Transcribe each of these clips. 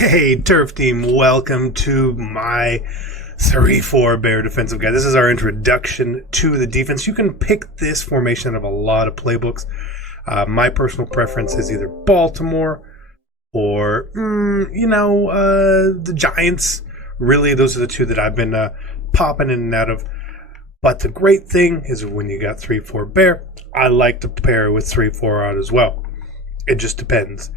Hey, Turf Team, welcome to my 3-4 Bear defensive guide. This is our introduction to the defense. You can pick this formation out of a lot of playbooks. My personal preference is either Baltimore or, the Giants. Really, those are the two that I've been popping in and out of. But the great thing is when you got 3-4 Bear, I like to pair it with 3-4 out as well. It just depends.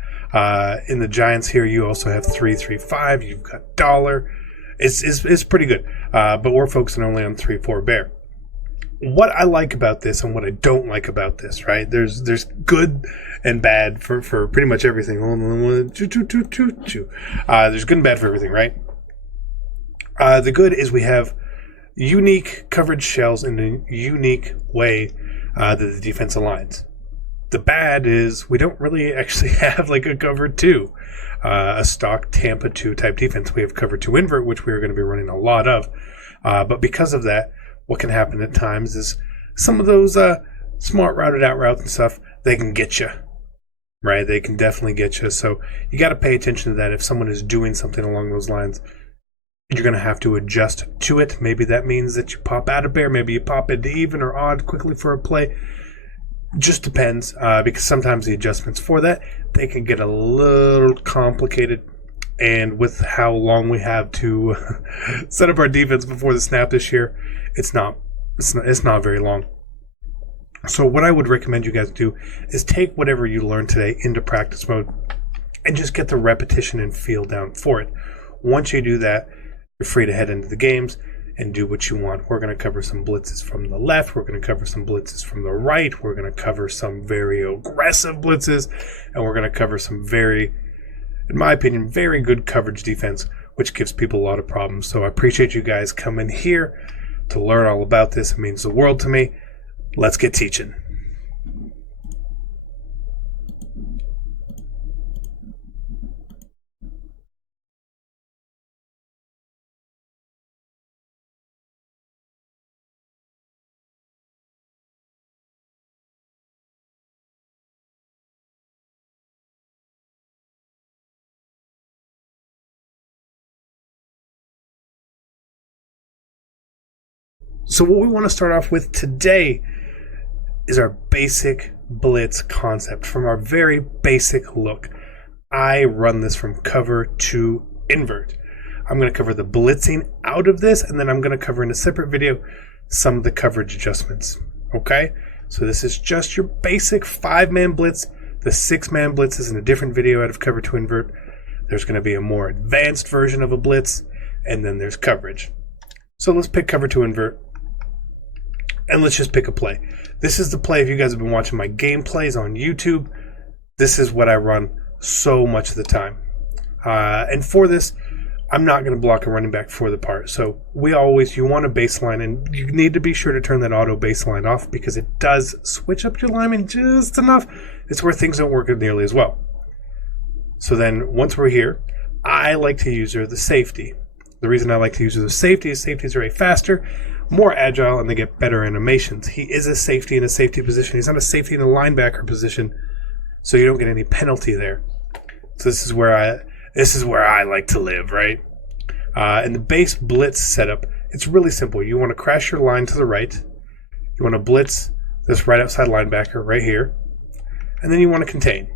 In the Giants here, you also have 3-3-5. You've got Dollar. It's pretty good. But we're focusing only on 3-4 Bear. What I like about this and what I don't like about this, right? There's good and bad for pretty much everything. There's good and bad for everything, right? The good is we have unique coverage shells in a unique way that the defense aligns. The bad is we don't really actually have like a cover 2, a stock Tampa 2 type defense. We have cover 2 invert, which we are going to be running a lot of. But because of that, what can happen at times is some of those smart routed out routes and stuff, they can get you, right? They can definitely get you. So you got to pay attention to that. If someone is doing something along those lines, you're going to have to adjust to it. Maybe that means that you pop out a bear. Maybe you pop into even or odd quickly for a play. Just depends, because sometimes the adjustments for that, they can get a little complicated. And with how long we have to set up our defense before the snap this year, it's not very long. So what I would recommend you guys do is take whatever you learned today into practice mode and just get the repetition and feel down for it. Once you do that, you're free to head into the games and do what you want. We're going to cover some blitzes from the left. We're going to cover some blitzes from the right. We're going to cover some very aggressive blitzes. And we're going to cover some very, in my opinion, very good coverage defense, which gives people a lot of problems. So I appreciate you guys coming here to learn all about this. It means the world to me. Let's get teaching. So what we want to start off with today is our basic blitz concept from our very basic look. I run this from cover to invert. I'm going to cover the blitzing out of this, and then I'm going to cover in a separate video some of the coverage adjustments. Okay? So this is just your basic 5-man blitz. The 6-man blitz is in a different video out of cover to invert. There's going to be a more advanced version of a blitz, and then there's coverage. So let's pick cover to invert. And let's just pick a play. This is the play. If you guys have been watching my gameplays on YouTube, this is what I run so much of the time. And for this, I'm not going to block a running back for the part. So you want a baseline, and you need to be sure to turn that auto baseline off because it does switch up your lineman just enough. It's where things don't work nearly as well. So then once we're here, I like to use the safety. The reason I like to use the safety is safeties are a faster, more agile, and they get better animations. He is a safety in a safety position. He's not a safety in a linebacker position, so you don't get any penalty there. So this is where I like to live, right? In the base blitz setup, it's really simple. You want to crash your line to the right. You want to blitz this right outside linebacker right here, and then you want to contain.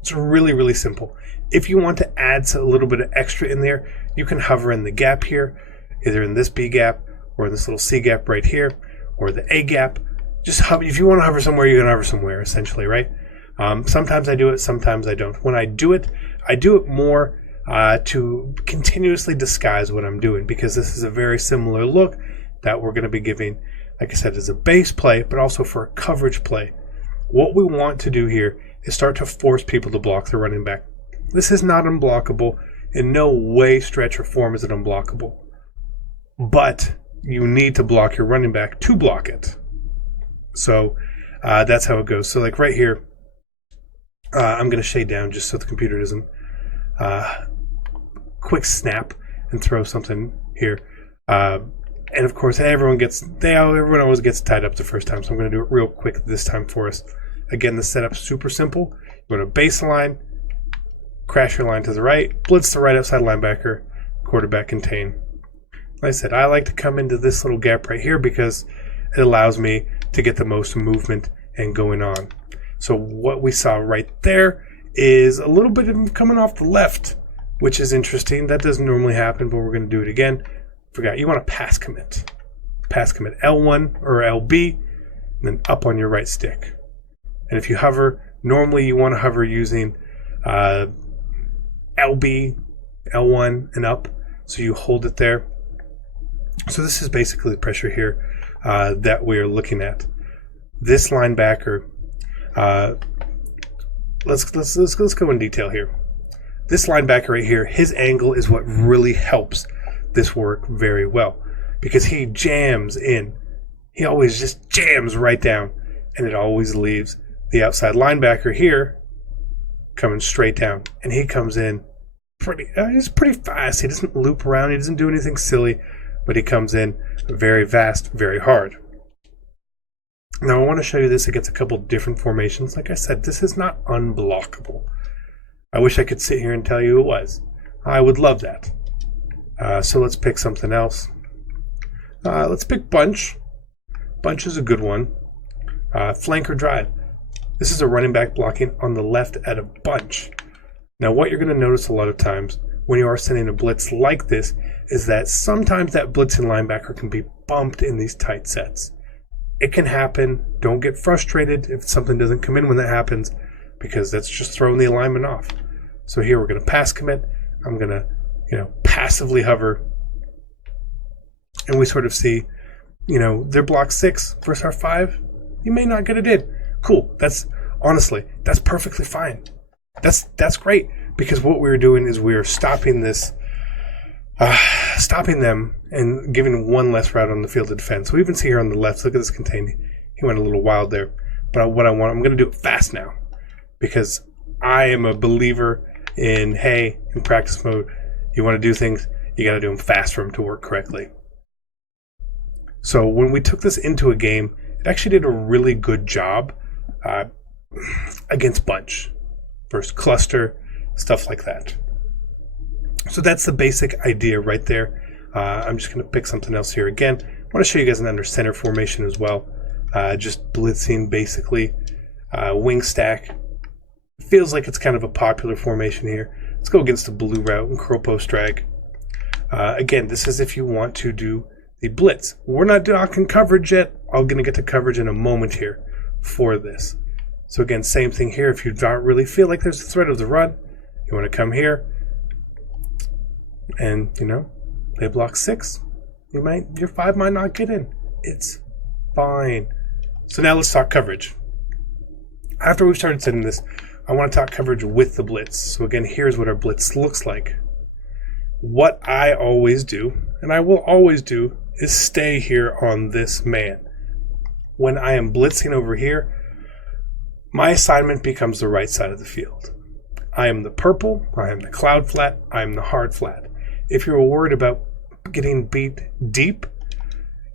It's really, really simple. If you want to add a little bit of extra in there, you can hover in the gap here, either in this B gap or in this little C gap right here, or the A gap. Just hover. If you want to hover somewhere, you can hover somewhere, essentially, right? Sometimes I do it, sometimes I don't. When I do it more to continuously disguise what I'm doing, because this is a very similar look that we're going to be giving, like I said, as a base play, but also for a coverage play. What we want to do here is start to force people to block the running back. This is not unblockable. In no way, stretch, or form is it unblockable. But you need to block your running back to block it. So that's how it goes. So like right here, I'm going to shade down just so the computer doesn't quick snap and throw something here. And of course, everyone always gets tied up the first time. So I'm going to do it real quick this time for us. Again, the setup's super simple. You want a baseline, crash your line to the right, blitz the right outside linebacker, quarterback contain. Like I said, I like to come into this little gap right here because it allows me to get the most movement and going on. So what we saw right there is a little bit of him coming off the left, which is interesting. That doesn't normally happen, but we're going to do it again. Forgot, you want to pass commit. Pass commit L1 or LB, and then up on your right stick. And if you hover, normally you want to hover using LB, L1, and up. So you hold it there. So this is basically the pressure here that we're looking at. This linebacker, let's go in detail here. This linebacker right here, his angle is what really helps this work very well because he jams in. He always just jams right down, and it always leaves the outside linebacker here coming straight down, and he comes in he's pretty fast. He doesn't loop around. He doesn't do anything silly, but he comes in very fast, very hard. Now I want to show you this against a couple different formations. Like I said, this is not unblockable. I wish I could sit here and tell you it was. I would love that. So let's pick something else. Let's pick bunch. Bunch is a good one. Flank or drive. This is a running back blocking on the left at a bunch. Now what you're going to notice a lot of times when you are sending a blitz like this is that sometimes that blitzing linebacker can be bumped in these tight sets. It can happen. Don't get frustrated if something doesn't come in when that happens, because that's just throwing the alignment off. So here we're going to pass commit. I'm going to, passively hover, and we sort of see, their block 6 versus our 5. You may not get it in. Cool. That's perfectly fine. That's great, because what we're doing is we're stopping this, stopping them and giving one less route on the field of defense. So we even see here on the left, look at this contain. He went a little wild there. But I'm going to do it fast now, because I am a believer in practice mode, you want to do things, you got to do them fast for them to work correctly. So when we took this into a game, it actually did a really good job against bunch versus cluster, stuff like that. So that's the basic idea right there. I'm just going to pick something else here again. I want to show you guys an under center formation as well. Just blitzing basically. Wing stack. Feels like it's kind of a popular formation here. Let's go against the blue route and curl post drag. Again, this is if you want to do the blitz. We're not talking coverage yet. I'm going to get to coverage in a moment here for this. So again, same thing here. If you don't really feel like there's a threat of the run, you want to come here and, they block 6. Your 5 might not get in. It's fine. So now let's talk coverage. After we've started setting this, I want to talk coverage with the blitz. So again, here's what our blitz looks like. What I always do, and I will always do, is stay here on this man. When I am blitzing over here, my assignment becomes the right side of the field. I am the purple, I am the cloud flat, I am the hard flat. If you're worried about getting beat deep,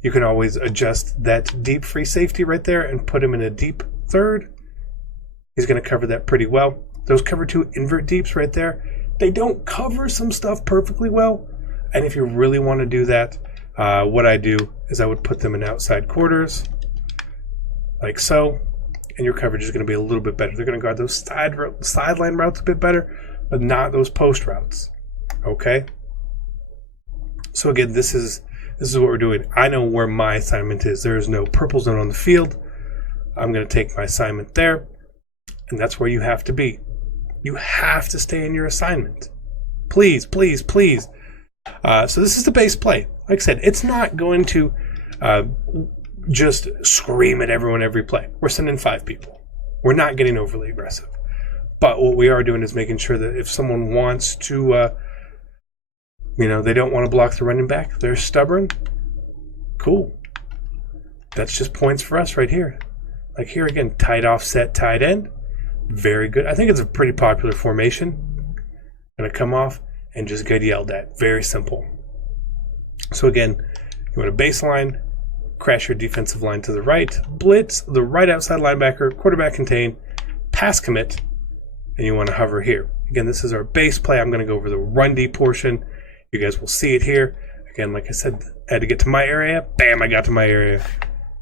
you can always adjust that deep free safety right there and put him in a deep third. He's going to cover that pretty well. Those cover 2 invert deeps right there, they don't cover some stuff perfectly well. And if you really want to do that, what I do is I would put them in outside quarters, like so, and your coverage is going to be a little bit better. They're going to guard those sideline routes a bit better, but not those post routes. Okay? So again, this is what we're doing. I know where my assignment is. There is no purple zone on the field. I'm going to take my assignment there. And that's where you have to be. You have to stay in your assignment. Please, please, please. So this is the base play. Like I said, it's not going to just scream at everyone every play. We're sending 5 people. We're not getting overly aggressive. But what we are doing is making sure that if someone wants to, they don't want to block the running back, they're stubborn, cool. That's just points for us right here. Like here again, tight offset, tight end. Very good. I think it's a pretty popular formation. Going to come off and just get yelled at. Very simple. So again, you want a baseline, crash your defensive line to the right, blitz the right outside linebacker, quarterback contain, pass commit, and you want to hover here. Again, this is our base play. I'm going to go over the run D portion. You guys will see it here. Again, like I said, I had to get to my area. Bam, I got to my area.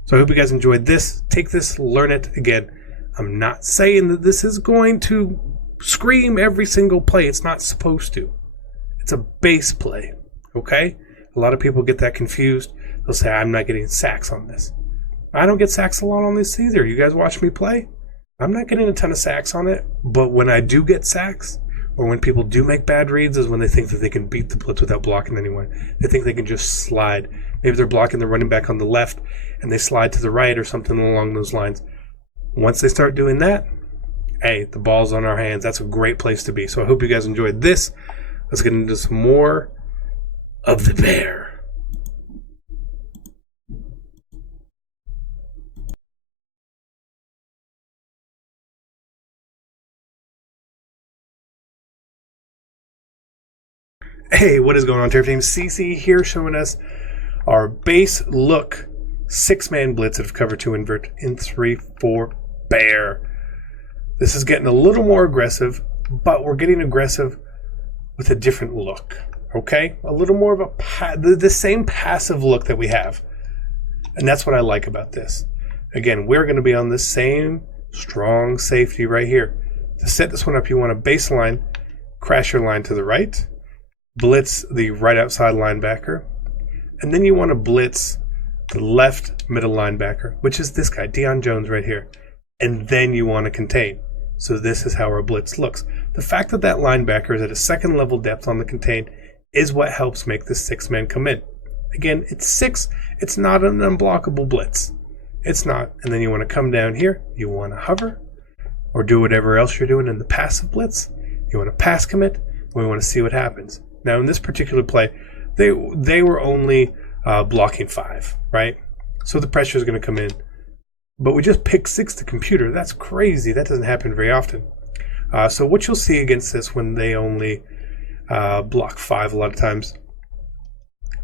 So I hope you guys enjoyed this. Take this, learn it. Again, I'm not saying that this is going to scream every single play. It's not supposed to. It's a base play, okay? A lot of people get that confused. They'll say, I'm not getting sacks on this. I don't get sacks a lot on this either. You guys watch me play? I'm not getting a ton of sacks on it, but when I do get sacks, or when people do make bad reads, is when they think that they can beat the blitz without blocking anyone. They think they can just slide. Maybe they're blocking the running back on the left, and they slide to the right or something along those lines. Once they start doing that, hey, the ball's on our hands. That's a great place to be. So I hope you guys enjoyed this. Let's get into some more of the bear. Hey, what is going on, Terror Team? CC here, showing us our base look 6-man blitz of cover 2 invert in 3-4 bear. This is getting a little more aggressive, but we're getting aggressive with a different look, okay? A little more of the same passive look that we have. And that's what I like about this. Again, we're going to be on the same strong safety right here. To set this one up, you want to baseline, crash your line to the right, blitz the right outside linebacker, and then you want to blitz the left middle linebacker, which is this guy, Deion Jones right here. And then you want to contain. So this is how our blitz looks. The fact that that linebacker is at a second level depth on the contain is what helps make this 6-man come in. Again, it's 6. It's not an unblockable blitz. It's not. And then you want to come down here. You want to hover or do whatever else you're doing in the passive blitz. You want to pass commit. We want to see what happens. Now, in this particular play, they were only blocking 5, right? So the pressure is going to come in. But we just picked 6 the computer. That's crazy. That doesn't happen very often. So what you'll see against this when they only block 5 a lot of times,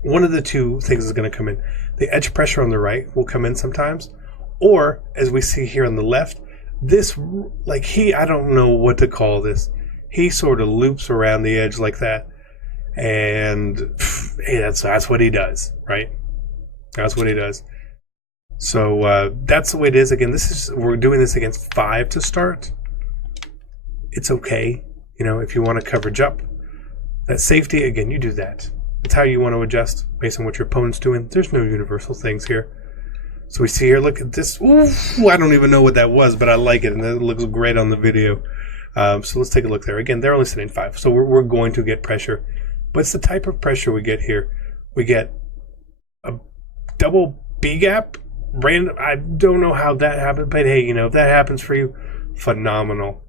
one of the two things is going to come in. The edge pressure on the right will come in sometimes. Or, as we see here on the left, this, I don't know what to call this. He sort of loops around the edge like that. And hey, that's what he does, right? That's what he does. So that's the way it is. Again, we're doing this against 5 to start. It's okay, if you want to coverage up. That safety, again, you do that. It's how you want to adjust based on what your opponent's doing. There's no universal things here. So we see here, look at this. Ooh, I don't even know what that was, but I like it, and it looks great on the video. So let's take a look there. Again, they're only sitting 5, so we're going to get pressure. But it's the type of pressure we get here. We get a double B gap. Random. I don't know how that happened, but hey, if that happens for you, phenomenal.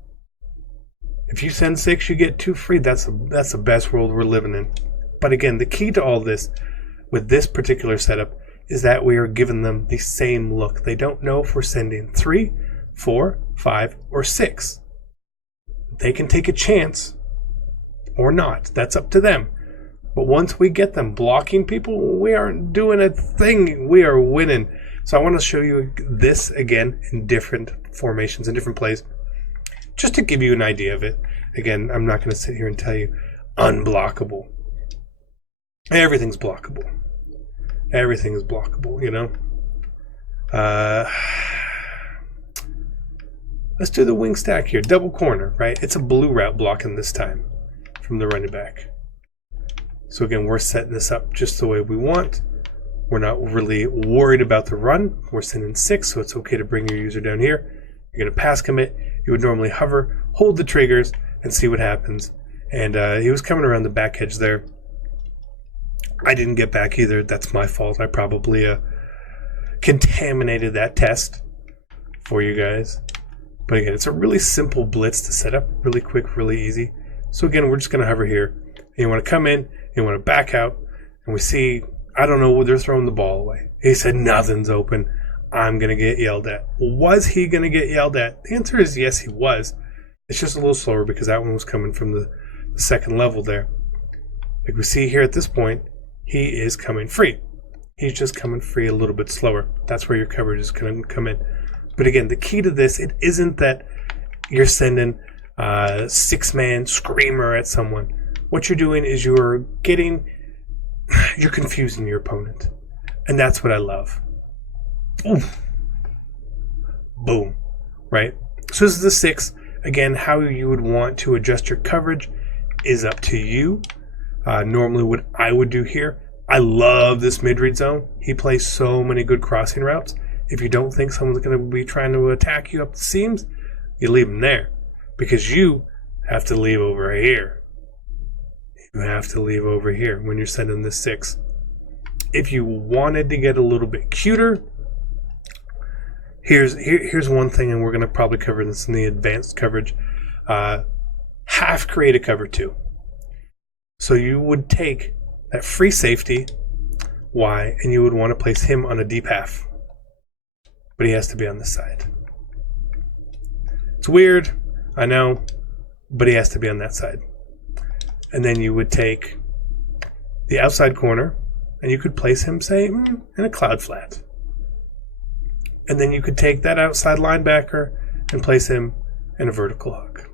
If you send 6, you get 2 free. That's the best world we're living in. But again, the key to all this, with this particular setup, is that we are giving them the same look. They don't know if we're sending 3, 4, 5, or 6. They can take a chance or not. That's up to them. But once we get them blocking people, we aren't doing a thing. We are winning. So I want to show you this again in different formations and different plays, just to give you an idea of it. Again, I'm not going to sit here and tell you unblockable. Everything's blockable. Everything is blockable, Let's do the wing stack here. Double corner, right? It's a blue route blocking this time from the running back. So again, we're setting this up just the way we want. We're not really worried about the run. We're sending 6, so it's okay to bring your user down here. You're going to pass commit. You would normally hover, hold the triggers, and see what happens. And he was coming around the back edge there. I didn't get back either. That's my fault. I probably contaminated that test for you guys. But again, it's a really simple blitz to set up. Really quick, really easy. So again, we're just going to hover here. And you want to come in, you want to back out, and we see, I don't know, they're throwing the ball away. He said, nothing's open. I'm going to get yelled at. Was he going to get yelled at? The answer is yes, he was. It's just a little slower because that one was coming from the second level there. Like we see here at this point, he is coming free. He's just coming free a little bit slower. That's where your coverage is going to come in. But again, the key to this, it isn't that you're sending six-man screamer at someone. What you're doing is you're confusing your opponent. And that's what I love. Oof. Boom. Right? So this is the 6. Again, how you would want to adjust your coverage is up to you. Normally what I would do here, I love this mid-read zone. He plays so many good crossing routes. If you don't think someone's going to be trying to attack you up the seams, you leave them there. Because you have to leave over here. You have to leave over here when you're sending the 6. If you wanted to get a little bit cuter, here's one thing, and we're going to probably cover this in the advanced coverage. Half create a cover 2. So you would take that free safety, Y, and you would want to place him on a deep half. But he has to be on this side. It's weird, I know, but he has to be on that side. And then you would take the outside corner, and you could place him, say, in a cloud flat. And then you could take that outside linebacker and place him in a vertical hook.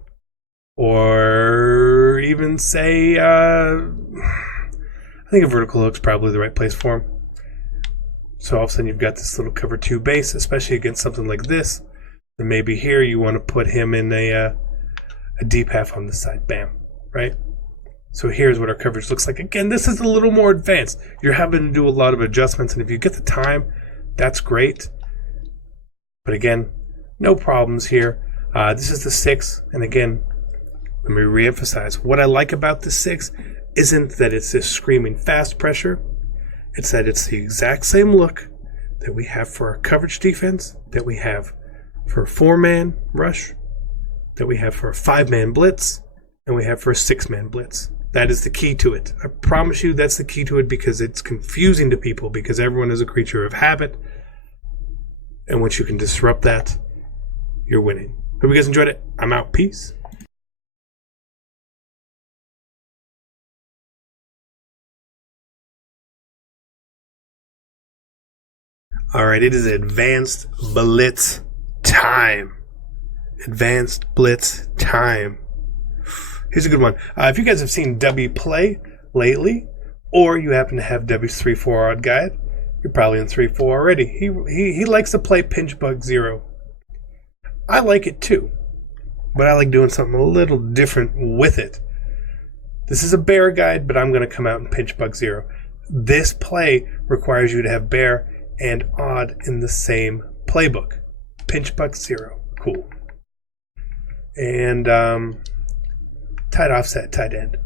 Or even say, I think a vertical hook's probably the right place for him. So all of a sudden you've got this little cover 2 base, especially against something like this. And maybe here you want to put him in a deep half on the side. Bam. Right? So here's what our coverage looks like. Again, this is a little more advanced. You're having to do a lot of adjustments, and if you get the time, that's great. But again, no problems here. This is the 6, and again, let me reemphasize. What I like about the 6 isn't that it's this screaming fast pressure. It's that it's the exact same look that we have for our coverage defense, that we have for a 4-man rush, that we have for a 5-man blitz, and we have for a 6-man blitz. That is the key to it. I promise you that's the key to it, because it's confusing to people, because everyone is a creature of habit. And once you can disrupt that, you're winning. Hope you guys enjoyed it. I'm out. Peace. Alright, it is advanced blitz time. Advanced blitz time. Here's a good one. If you guys have seen W play lately, or you happen to have W's 3-4 odd guide, you're probably in 3-4 already. He likes to play pinch bug 0. I like it too, but I like doing something a little different with it. This is a bear guide, but I'm going to come out and pinch bug 0. This play requires you to have bear and odd in the same playbook. Pinch bug 0. Cool. And tight offset, tight end.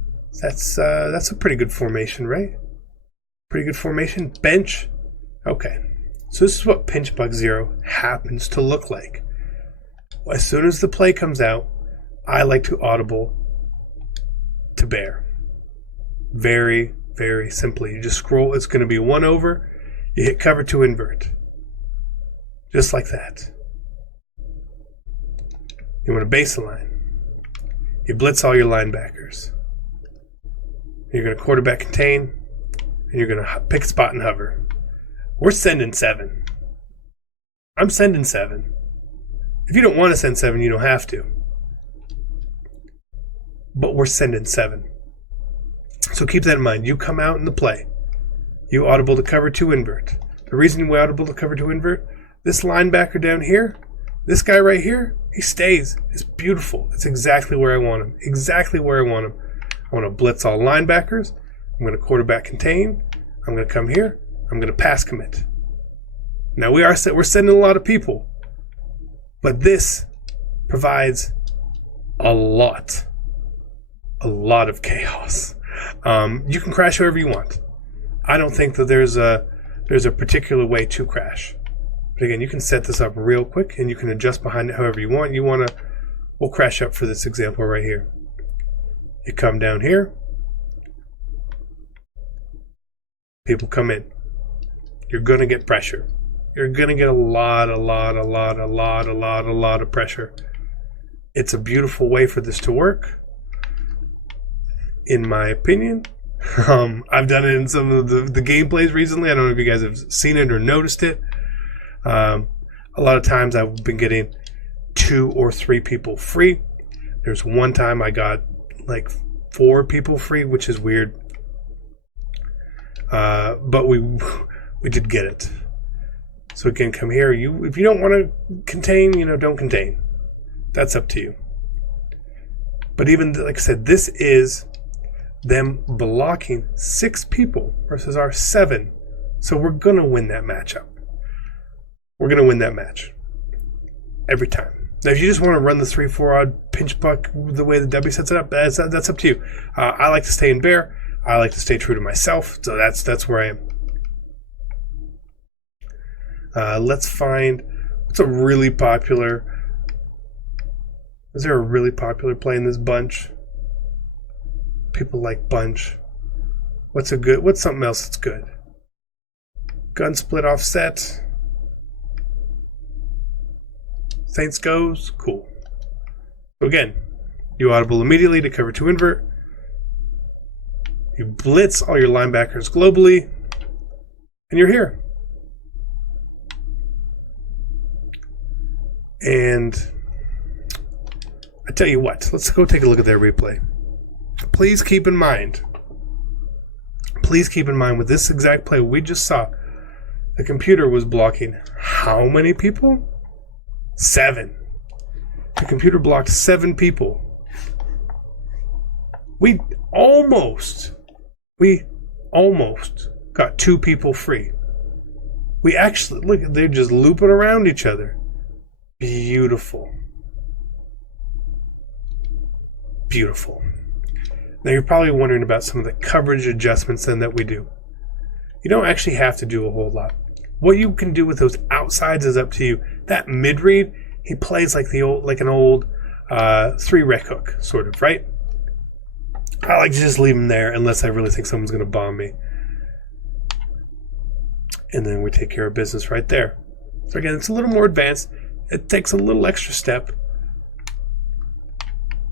That's a pretty good formation, right? Pretty good formation. Bench. Okay. So this is what pinch bug 0 happens to look like. As soon as the play comes out, I like to audible to bear. Very, very simply. You just scroll. It's going to be 1 over. You hit cover 2 invert. Just like that. You want to base a line. You blitz all your linebackers. You're going to quarterback contain, and you're going to pick a spot and hover. We're sending 7. I'm sending 7. If you don't want to send 7, you don't have to. But we're sending 7. So keep that in mind. You come out in the play. You audible to cover 2 invert. The reason we audible to cover 2 invert, this linebacker down here, this guy right here, he stays. It's beautiful. It's exactly where I want him. Exactly where I want him. I want to blitz all linebackers. I'm going to quarterback contain. I'm going to come here. I'm going to pass commit. Now we're sending a lot of people, but this provides a lot of chaos. You can crash wherever you want. I don't think that there's a particular way to crash. But again, you can set this up real quick, and you can adjust behind it however you want. We'll crash up for this example right here. You come down here. People come in. You're going to get pressure. You're going to get a lot of pressure. It's a beautiful way for this to work, in my opinion. I've done it in some of the gameplays recently. I don't know if you guys have seen it or noticed it. A lot of times I've been getting 2 or 3 people free. There's one time I got like 4 people free, which is weird. But we did get it. So again, come here. If you don't want to contain, don't contain. That's up to you. But even, like I said, this is them blocking 6 people versus our 7. So we're going to win that matchup. We're going to win that match. Every time. Now, if you just want to run the 3-4 odd pinch buck the way the W sets it up, that's up to you. I like to stay in bear. I like to stay true to myself. So that's where I am. Let's find what's a really popular. Is there a really popular play in this bunch? People like bunch. What's something else that's good? Gun split offset. Saints goes. Cool. So again, you audible immediately to cover 2 invert. You blitz all your linebackers globally. And you're here. And I tell you what, let's go take a look at their replay. Please keep in mind with this exact play we just saw, the computer was blocking how many people? 7. The computer blocked 7 people. We almost got 2 people free. We actually, look, they're just looping around each other. Beautiful. Beautiful. Now you're probably wondering about some of the coverage adjustments then that we do. You don't actually have to do a whole lot. What you can do with those outsides is up to you. That mid read, he plays like an old 3-rec hook, sort of, right? I like to just leave him there unless I really think someone's going to bomb me. And then we take care of business right there. So again, it's a little more advanced. It takes a little extra step.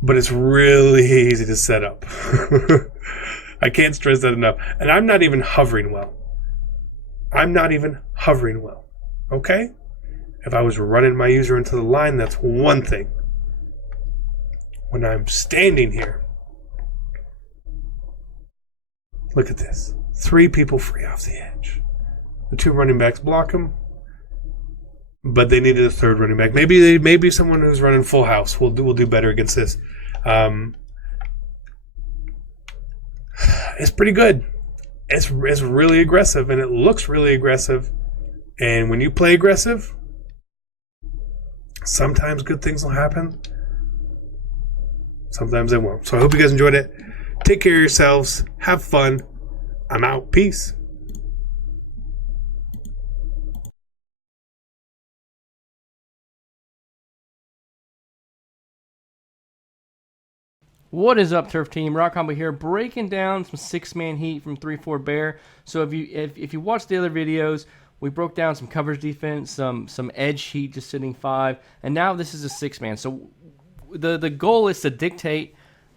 But it's really easy to set up. I can't stress that enough. And I'm not even hovering well. Okay? If I was running my user into the line, that's one thing. When I'm standing here, look at this. 3 people free off the edge. The 2 running backs block them. But they needed a 3rd running back. Maybe someone who's running full house will do better against this. It's pretty good. It's really aggressive, and it looks really aggressive. And when you play aggressive, sometimes good things will happen. Sometimes they won't. So I hope you guys enjoyed it. Take care of yourselves. Have fun. I'm out. Peace. What is up, Turf Team? Rock Combo here, breaking down some 6-man heat from 3-4 Bear. So if you watched the other videos, we broke down some coverage defense, some edge heat just sitting 5, and now this is a 6-man. So the goal is to dictate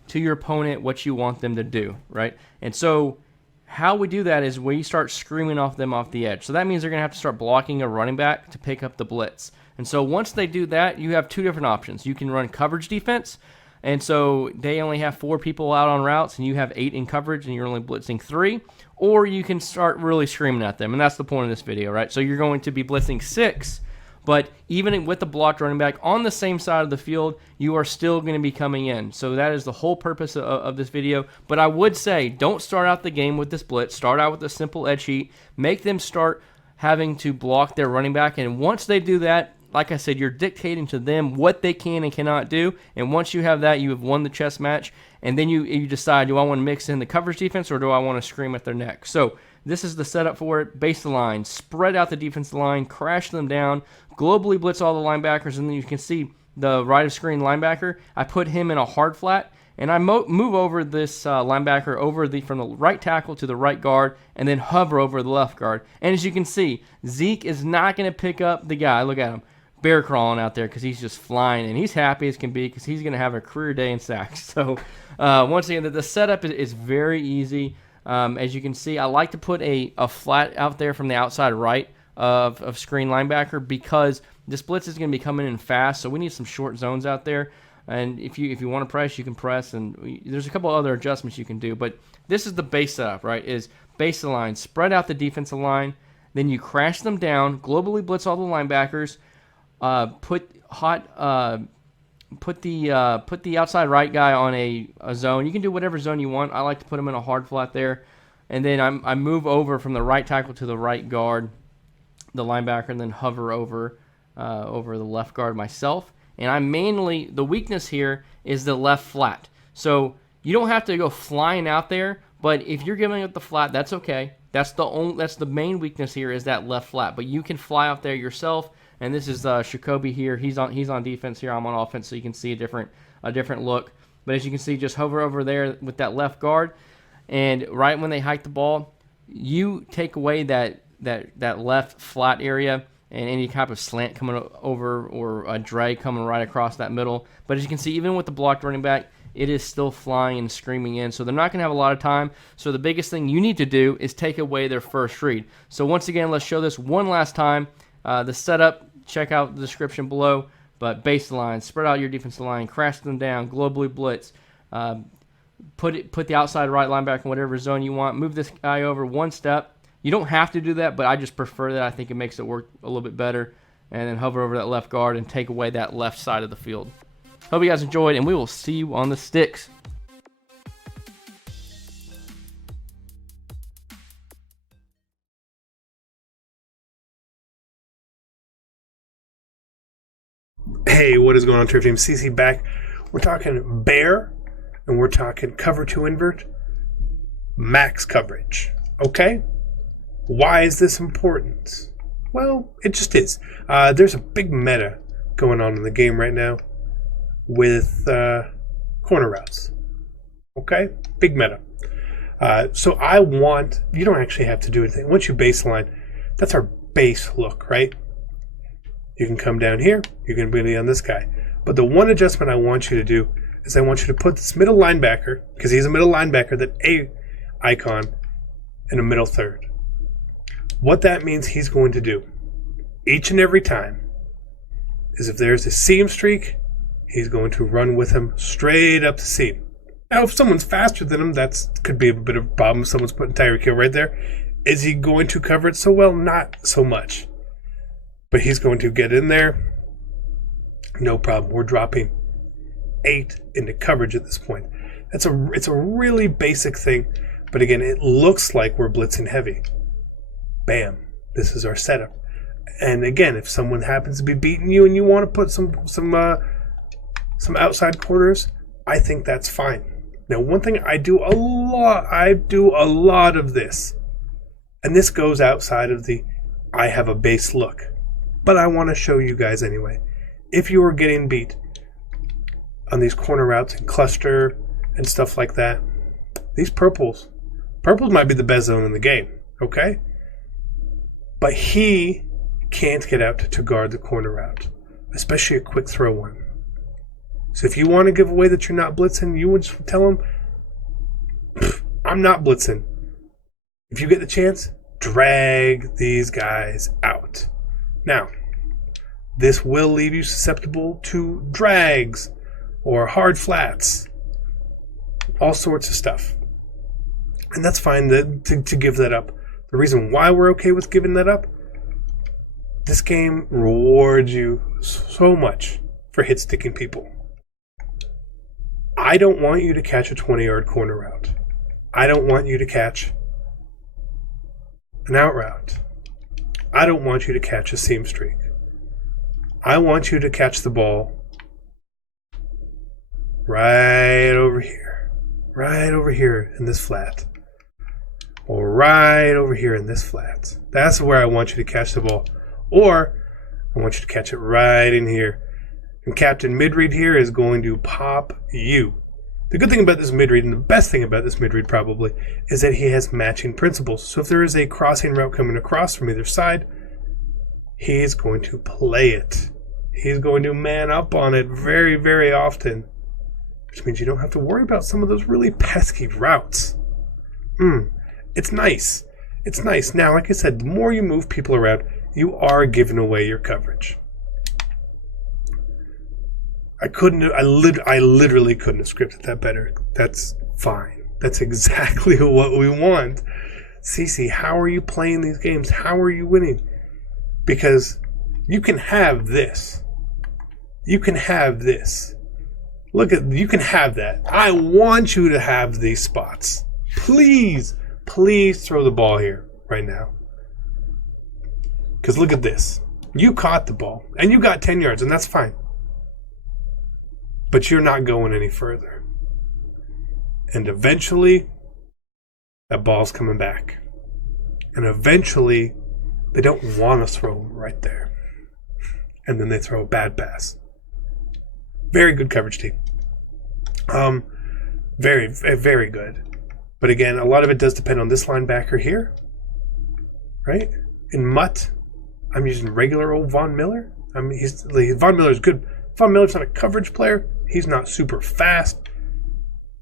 to your opponent what you want them to do, right? And so how we do that is we start screaming off them off the edge. So that means they're going to have to start blocking a running back to pick up the blitz. And so once they do that, you have 2 different options. You can run coverage defense. And so they only have 4 people out on routes, and you have 8 in coverage, and you're only blitzing 3. Or you can start really screaming at them, and that's the point of this video, right? So you're going to be blitzing 6, but even with the blocked running back on the same side of the field, you are still going to be coming in. So that is the whole purpose of this video. But I would say, don't start out the game with this blitz. Start out with a simple edge heat. Make them start having to block their running back, and once they do that, like I said, you're dictating to them what they can and cannot do. And once you have that, you have won the chess match. And then you decide, do I want to mix in the coverage defense or do I want to scream at their neck? So this is the setup for it. Base the line, spread out the defensive line, crash them down, globally blitz all the linebackers. And then you can see the right of screen linebacker. I put him in a hard flat. And I move over this linebacker from the right tackle to the right guard and then hover over the left guard. And as you can see, Zeke is not going to pick up the guy. Look at him. Bear crawling out there because he's just flying, and he's happy as can be because he's going to have a career day in sacks. So once again, the setup is very easy. As you can see, I like to put a flat out there from the outside right of screen linebacker because this blitz is going to be coming in fast, so we need some short zones out there. And if you want to press, you can press, and there's a couple other adjustments you can do. But this is the base setup, right? Is base the line, spread out the defensive line, then you crash them down, globally blitz all the linebackers, put the outside right guy on a zone. You can do whatever zone you want. I like to put him in a hard flat there, and then I move over from the right tackle to the right guard, the linebacker, and then hover over the left guard myself. And the weakness here is the left flat. So you don't have to go flying out there, but if you're giving up the flat, that's okay. That's the main weakness here is that left flat. But you can fly out there yourself. And this is Shakobi here. He's on defense here. I'm on offense, so you can see a different look. But as you can see, just hover over there with that left guard, and right when they hike the ball, you take away that left flat area and any type of slant coming over or a drag coming right across that middle. But as you can see, even with the blocked running back, it is still flying and screaming in. So they're not going to have a lot of time. So the biggest thing you need to do is take away their first read. So once again, let's show this one last time. The setup, check out the description below. But baseline, spread out your defensive line, crash them down, globally blitz, put the outside right linebacker in whatever zone you want, move this guy over one step. You don't have to do that, but I just prefer that. I think it makes it work a little bit better. And then hover over that left guard and take away that left side of the field. Hope you guys enjoyed, and we will see you on the sticks. Hey, what is going on, Turf Team? CC back. We're talking bear, and we're talking cover to invert, max coverage. Okay? Why is this important? Well, it just is. There's a big meta going on in the game right now with corner routes. Okay? Big meta. So you don't actually have to do anything. Once you baseline, that's our base look, right? You can come down here, you can be on this guy. But the one adjustment I want you to do is I want you to put this middle linebacker, because he's a middle linebacker, that A icon in a middle third. What that means he's going to do each and every time is if there's a seam streak, he's going to run with him straight up the seam. Now, if someone's faster than him, that could be a bit of a problem. If someone's putting Tyreek Hill right there. Is he going to cover it so well? Not so much. But he's going to get in there. No problem. We're dropping 8 into coverage at this point. It's a really basic thing. But again, it looks like we're blitzing heavy. Bam. This is our setup. And again, if someone happens to be beating you and you want to put some outside quarters, I think that's fine. Now, one thing I do a lot of this. And this goes outside of I have a base look. But I want to show you guys anyway. If you are getting beat on these corner routes and cluster and stuff like that, these purples might be the best zone in the game, okay? But he can't get out to guard the corner route, especially a quick throw one. So if you want to give away that you're not blitzing, you would just tell him, I'm not blitzing. If you get the chance, drag these guys out. Now, this will leave you susceptible to drags or hard flats, all sorts of stuff. And that's fine to give that up. The reason why we're okay with giving that up, this game rewards you so much for hit sticking people. I don't want you to catch a 20-yard corner route. I don't want you to catch an out route. I don't want you to catch a seam streak. I want you to catch the ball right over here in this flat, or right over here in this flat. That's where I want you to catch the ball. Or I want you to catch it right in here. And Captain Midread here is going to pop you. The good thing about this midread, and the best thing about this midread probably, is that he has matching principles. So if there is a crossing route coming across from either side, he is going to play it. He's going to man up on it very, very often, which means you don't have to worry about some of those really pesky routes. It's nice. It's nice. Now, like I said, the more you move people around, you are giving away your coverage. I literally couldn't have scripted that better. That's fine. That's exactly what we want. Cece, how are you playing these games? How are you winning? Because you can have this. You can have this. You can have that. I want you to have these spots. Please throw the ball here right now. Because look at this. You caught the ball, and you got 10 yards, and that's fine. But you're not going any further. And eventually, that ball's coming back. And eventually, they don't want to throw right there. And then they throw a bad pass. Very good coverage team. Very, very good. But again, a lot of it does depend on this linebacker here. Right? In Mutt, I'm using regular old Von Miller. I mean, Von Miller's good. Von Miller's not a coverage player. He's not super fast,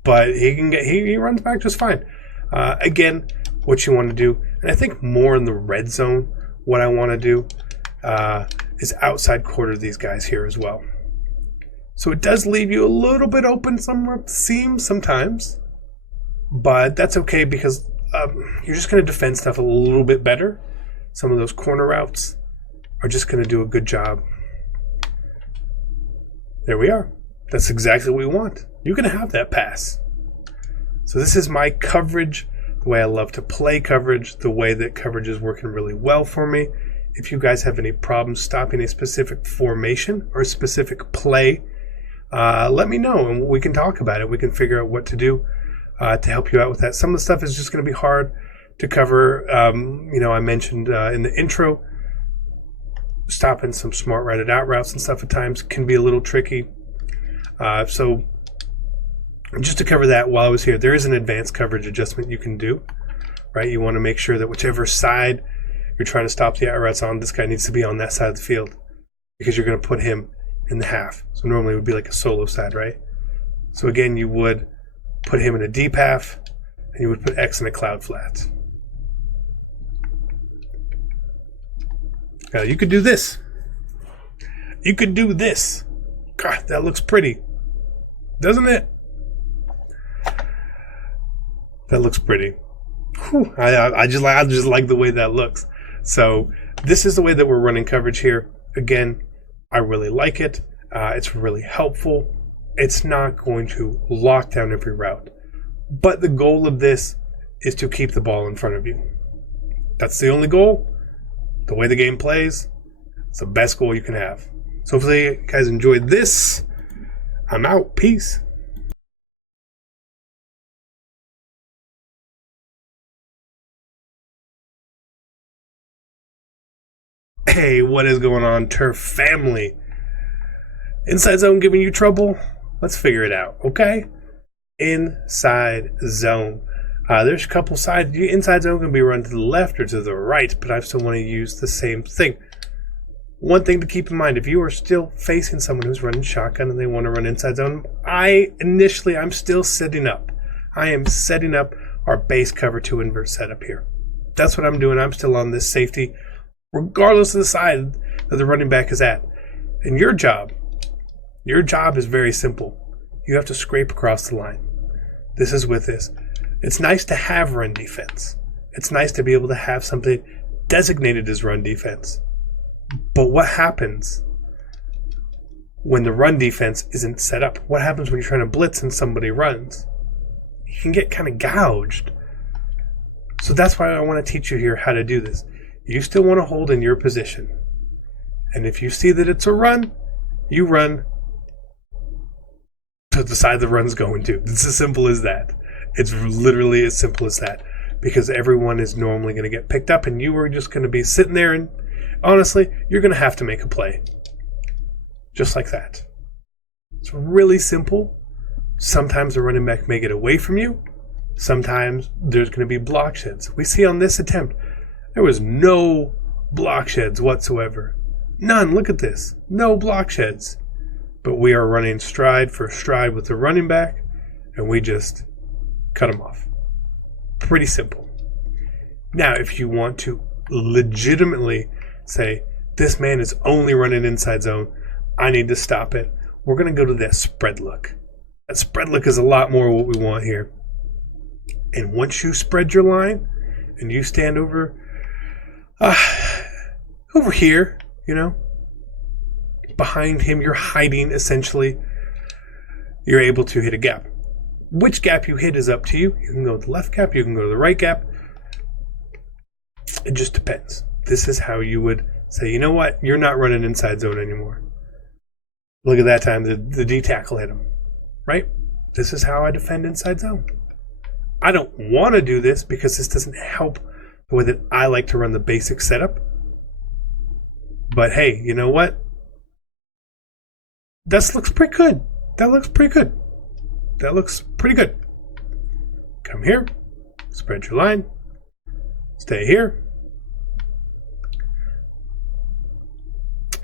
but he runs back just fine. Again, what you want to do, and I think more in the red zone, what I want to do is outside quarter these guys here as well. So it does leave you a little bit open somewhere at the seams sometimes, but that's okay because you're just going to defend stuff a little bit better. Some of those corner routes are just going to do a good job. There we are. That's exactly what we want. You can have that pass. So this is my coverage, the way I love to play coverage, the way that coverage is working really well for me. If you guys have any problems stopping a specific formation or a specific play, let me know and we can talk about it. We can figure out what to do to help you out with that. Some of the stuff is just going to be hard to cover. I mentioned in the intro, stopping some smart routed out routes and stuff at times can be a little tricky. So just to cover that while I was here, there is an advanced coverage adjustment you can do, right? You want to make sure that whichever side you're trying to stop the out routes on, this guy needs to be on that side of the field because you're going to put him in the half. So normally it would be like a solo side, right? So again, you would put him in a deep half and you would put X in a cloud flat. Now you could do this. You could do this. God, that looks pretty. Doesn't it? That looks pretty. Whew, I just like the way that looks. So this is the way that we're running coverage here. Again, I really like it. It's really helpful. It's not going to lock down every route. But the goal of this is to keep the ball in front of you. That's the only goal. The way the game plays, it's the best goal you can have. So hopefully you guys enjoyed this. I'm out. Peace. Hey, what is going on, Turf family? Inside zone giving you trouble? Let's figure it out, okay? Inside zone. There's a couple sides. Inside zone can be run to the left or to the right, but I still want to use the same thing. One thing to keep in mind, if you are still facing someone who's running shotgun and they want to run inside zone, I'm still setting up. I am setting up our base cover 2 invert setup here. That's what I'm doing. I'm still on this safety, regardless of the side that the running back is at. And your job is very simple. You have to scrape across the line. This is with this. It's nice to have run defense. It's nice to be able to have something designated as run defense. But what happens when the run defense isn't set up? What happens when you're trying to blitz and somebody runs? You can get kind of gouged. So that's why I want to teach you here how to do this. You still want to hold in your position. And if you see that it's a run, you run to the side the run's going to. It's as simple as that. It's literally as simple as that. Because everyone is normally going to get picked up and you are just going to be sitting there and honestly, you're going to have to make a play. Just like that. It's really simple. Sometimes the running back may get away from you. Sometimes there's going to be block sheds. We see on this attempt, there was no block sheds whatsoever. None. Look at this. No block sheds. But we are running stride for stride with the running back, and we just cut him off. Pretty simple. Now, if you want to legitimately say, this man is only running inside zone, I need to stop it, we're going to go to that spread look. That spread look is a lot more what we want here. And once you spread your line and you stand over here, behind him, you're hiding essentially, you're able to hit a gap. Which gap you hit is up to you. You can go to the left gap, you can go to the right gap. It just depends. This is how you would say, you know what, you're not running inside zone anymore. Look at that time, the D tackle hit him, right? This is how I defend inside zone. I don't want to do this because this doesn't help the way that I like to run the basic setup. But hey, you know what? That looks pretty good. That looks pretty good. That looks pretty good. Come here, spread your line, stay here.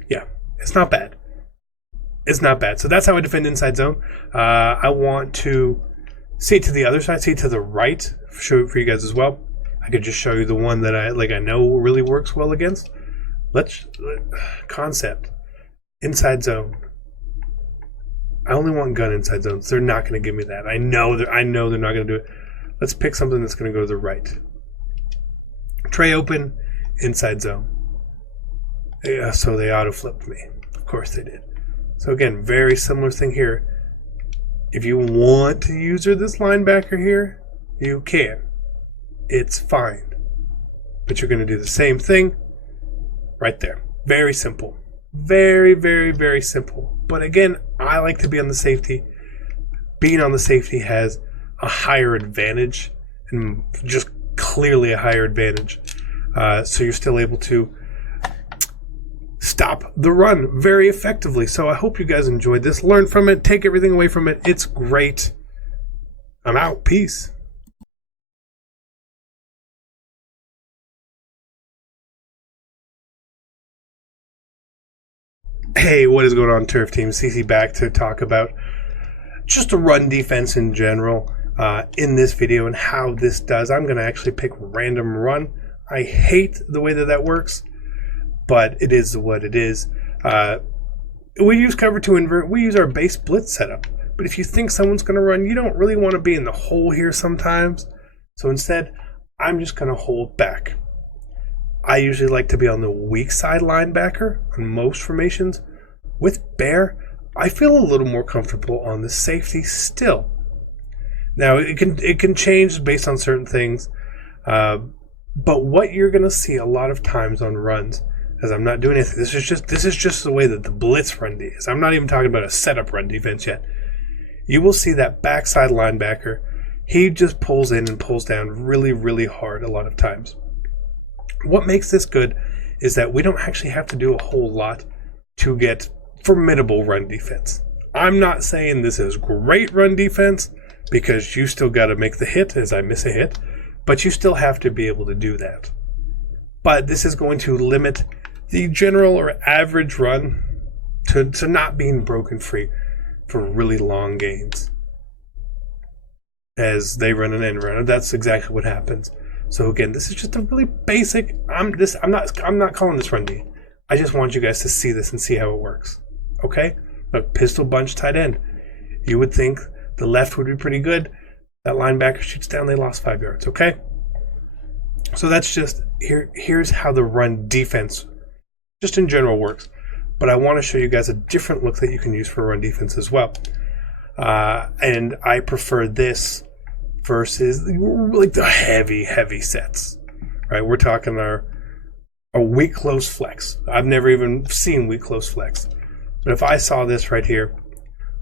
Yeah, it's not bad. It's not bad. So that's how I defend inside zone. I want to see it to the other side, see it to the right, show it for you guys as well. I could just show you the one that I know really works well against. Concept. Inside zone. I only want gun inside zones. They're not going to give me that. I know they're not going to do it. Let's pick something that's going to go to the right. Tray open, inside zone. Yeah, so they auto-flipped me. Of course they did. So again, very similar thing here. If you want to use this linebacker here, you can. It's fine. But you're going to do the same thing right there. Very simple. Very, very, very simple. But again, I like to be on the safety. Being on the safety has a higher advantage, and just clearly a higher advantage. So you're still able to stop the run very effectively. So I hope you guys enjoyed this. Learn from it. Take everything away from it. It's great. I'm out. Peace. Hey, what is going on, Turf Team? CC back to talk about just a run defense in general in this video and how this does. I'm going to actually pick random run. I hate the way that works, but it is what it is. We use cover to invert. We use our base blitz setup. But if you think someone's going to run, you don't really want to be in the hole here sometimes. So instead, I'm just going to hold back. I usually like to be on the weak side linebacker on most formations. With Bear, I feel a little more comfortable on the safety still. Now, it can change based on certain things. But what you're going to see a lot of times on runs, as I'm not doing anything, this is just the way that the blitz run is. I'm not even talking about a setup run defense yet. You will see that backside linebacker, he just pulls in and pulls down really, really hard a lot of times. What makes this good is that we don't actually have to do a whole lot to get formidable run defense. I'm not saying this is great run defense because you still got to make the hit as I miss a hit, but you still have to be able to do that. But this is going to limit the general or average run to not being broken free for really long gains. As they run an end run, that's exactly what happens. So again, this is just a really basic. I'm not calling this run D. I just want you guys to see this and see how it works. Okay? Look, pistol bunch tight end. You would think the left would be pretty good. That linebacker shoots down, they lost 5 yards. Okay? So that's just here's how the run defense just in general works. But I want to show you guys a different look that you can use for run defense as well. And I prefer this versus like the heavy sets, right? We're talking our weak close flex. I've never even seen weak close flex. But if I saw this right here,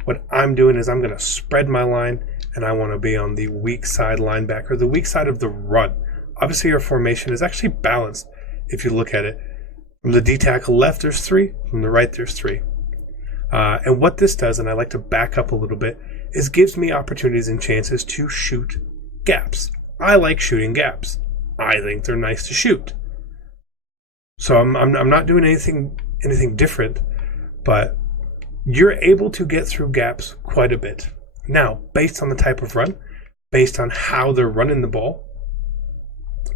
what I'm doing is I'm going to spread my line and I want to be on the weak side linebacker, the weak side of the run. Obviously, your formation is actually balanced if you look at it. From the D tackle left, there's 3. From the right, there's 3. And what this does, and I like to back up a little bit, is gives me opportunities and chances to shoot gaps. I like shooting gaps. I think they're nice to shoot. So I'm not doing anything different, but you're able to get through gaps quite a bit. Now, based on the type of run, based on how they're running the ball,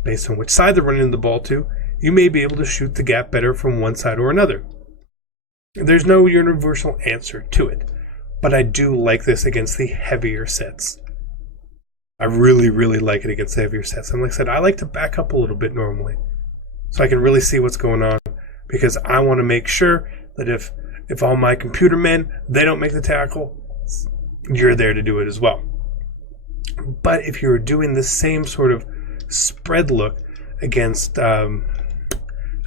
based on which side they're running the ball to, you may be able to shoot the gap better from one side or another. There's no universal answer to it, but I do like this against the heavier sets. I really, really like it against the heavier sets. And like I said, I like to back up a little bit normally, so I can really see what's going on, because I want to make sure that if all my computer men, they don't make the tackle, you're there to do it as well. But if you're doing the same sort of spread look against a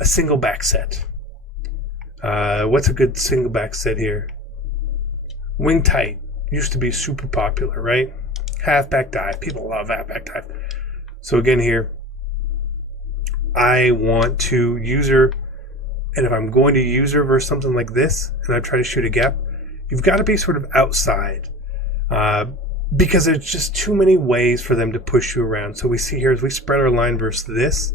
single back set, what's a good single back set here? Wing tight used to be super popular, right? Halfback dive. People love halfback dive. So again here, I want to user, and if I'm going to user versus something like this, and I try to shoot a gap, you've got to be sort of outside, because there's just too many ways for them to push you around. So we see here, as we spread our line versus this,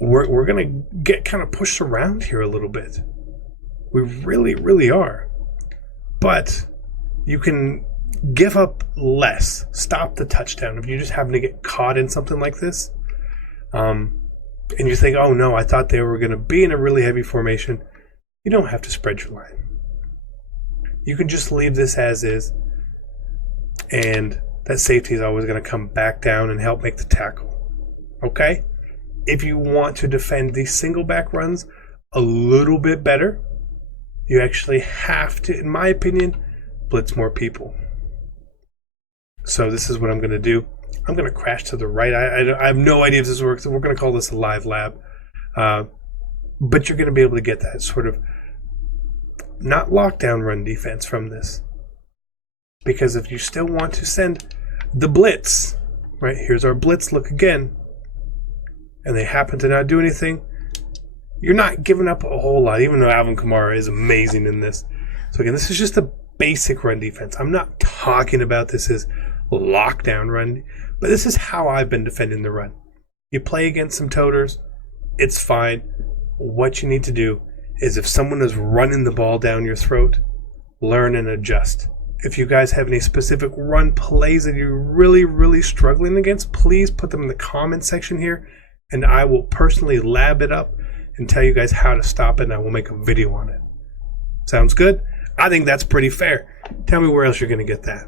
we're going to get kind of pushed around here a little bit. We really, really are. But you can give up less, stop the touchdown if you just happen to get caught in something like this. And you think, oh no, I thought they were going to be in a really heavy formation. You don't have to spread your line. You can just leave this as is, and that safety is always going to come back down and help make the tackle. Okay? If you want to defend these single back runs a little bit better, you actually have to, in my opinion, blitz more people. So this is what I'm going to do. I'm going to crash to the right. I have no idea if this works. We're going to call this a live lab. But you're going to be able to get that sort of not lockdown run defense from this. Because if you still want to send the blitz, right, here's our blitz look again, and they happen to not do anything, you're not giving up a whole lot, even though Alvin Kamara is amazing in this. So again, this is just a basic run defense. I'm not talking about this as lockdown run, but this is how I've been defending the run. You play against some toters, it's fine. What you need to do is, if someone is running the ball down your throat, learn and adjust. If you guys have any specific run plays that you're really, really struggling against, please put them in the comment section here, and I will personally lab it up and tell you guys how to stop it, and I will make a video on it. Sounds good? I think that's pretty fair. Tell me where else you're going to get that.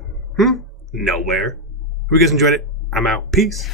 Nowhere. Hope you guys enjoyed it. I'm out. Peace.